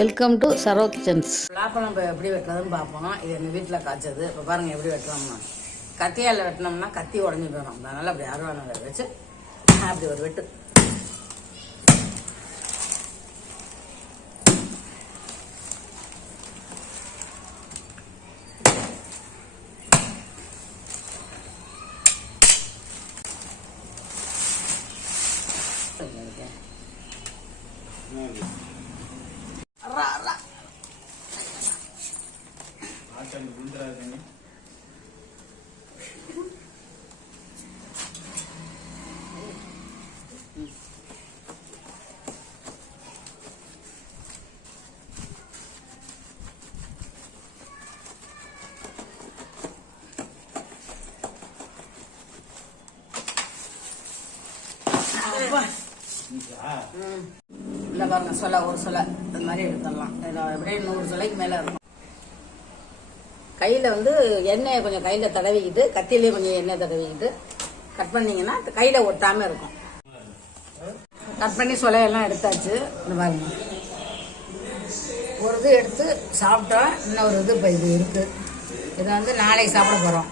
Welcome to Saro kitchens. பலாப்பழம் இப்போ எப்படி வெட்டுறதுன்னு பார்ப்போம். இது எங்கள் வீட்டில் காய்ச்சது. இப்போ பாருங்கள் எப்படி வெட்டுறோம்னா, கத்தியால் வெட்டினோம்னா கத்தி உடஞ்சி போயிடும். அதனால் அப்படி அருவானை வச்சு அப்படி ஒரு வெட்டு. இல்லை பாருங்க, சொல்ல ஒரு சொல்ல இந்த மாதிரி எடுத்துடலாம். இதில் எப்படியே 100 சொலைக்கு மேலே இருக்கும். கையில் வந்து எண்ணெயை கொஞ்சம் கையில் தடவிக்கிட்டு, கத்தியிலேயே கொஞ்சம் எண்ணெய் தடவிக்கிட்டு கட் பண்ணிங்கன்னா கையில் ஒட்டாமல் இருக்கும். கட் பண்ணி சொலையெல்லாம் எடுத்தாச்சு. இந்த பாருங்க, ஒரு இது எடுத்து சாப்பிட்டோம். இன்னொரு இது இப்போ இது இருக்குது. இதை வந்து நாளைக்கு சாப்பிட போகிறோம்.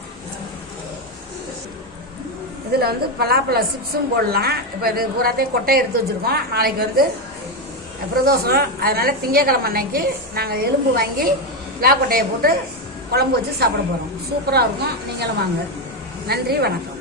இதில் வந்து பலாப்பழ சிப்ஸும் போடலாம். இப்போ இது பூராத்தையும் கொட்டையை எடுத்து வச்சுருக்கோம். நாளைக்கு வந்து பிரதோஷம், அதனால் திங்கக்கிழமை அன்னைக்கு நாங்கள் எலும்பு வாங்கி கொட்டையை போட்டு குழம்பு வச்சு சாப்பிட போகிறோம். சூப்பராக இருக்கும். நீங்களும் வாங்க. நன்றி, வணக்கம்.